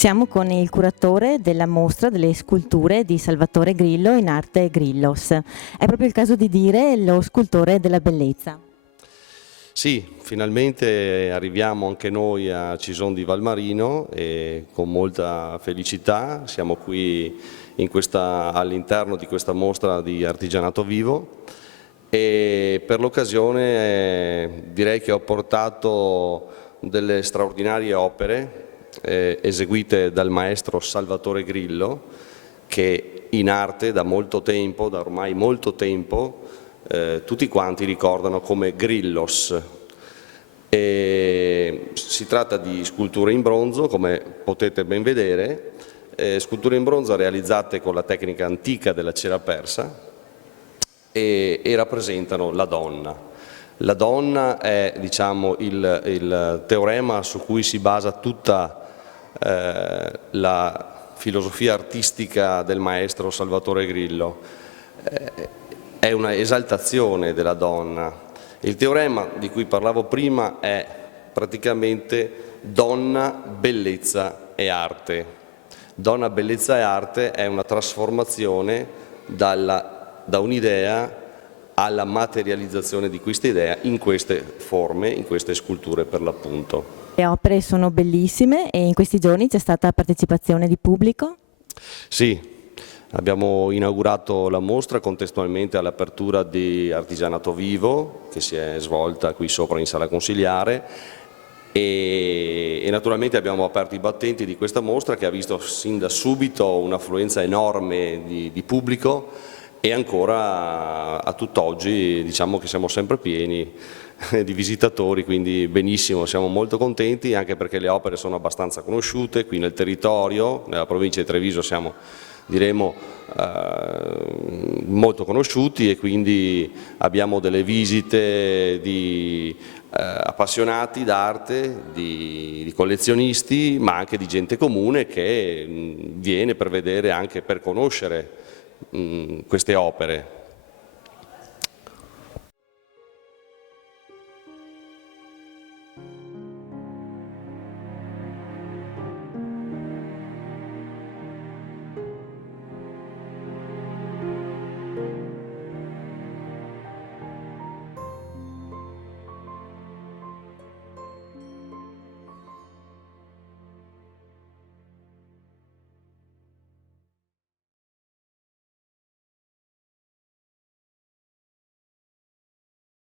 Siamo con il curatore della mostra delle sculture di Salvatore Grillo in arte Grillos. È proprio il caso di dire lo scultore della bellezza. Sì, finalmente arriviamo anche noi a Cison di Valmarino e con molta felicità siamo qui all'interno di questa mostra di artigianato vivo e per l'occasione direi che ho portato delle straordinarie opere eseguite dal maestro Salvatore Grillo, che in arte da ormai molto tempo, tutti quanti ricordano come Grillos. Si tratta di sculture in bronzo, come potete ben vedere, sculture in bronzo realizzate con la tecnica antica della cera persa e rappresentano la donna. La donna è, diciamo, il teorema su cui si basa tutta la filosofia artistica del maestro Salvatore Grillo. È una esaltazione della donna. Il teorema di cui parlavo prima è praticamente donna, bellezza e arte. Donna, bellezza e arte è una trasformazione da un'idea alla materializzazione di questa idea in queste forme, in queste sculture per l'appunto. Le opere sono bellissime e in questi giorni c'è stata partecipazione di pubblico? Sì, abbiamo inaugurato la mostra contestualmente all'apertura di Artigianato Vivo, che si è svolta qui sopra in Sala Consigliare, e naturalmente abbiamo aperto i battenti di questa mostra che ha visto sin da subito un'affluenza enorme di pubblico e ancora a tutt'oggi diciamo che siamo sempre pieni di visitatori, quindi benissimo, siamo molto contenti anche perché le opere sono abbastanza conosciute qui nel territorio, nella provincia di Treviso siamo, diremo, molto conosciuti e quindi abbiamo delle visite di appassionati d'arte, di collezionisti, ma anche di gente comune che viene per vedere, anche per conoscere queste opere.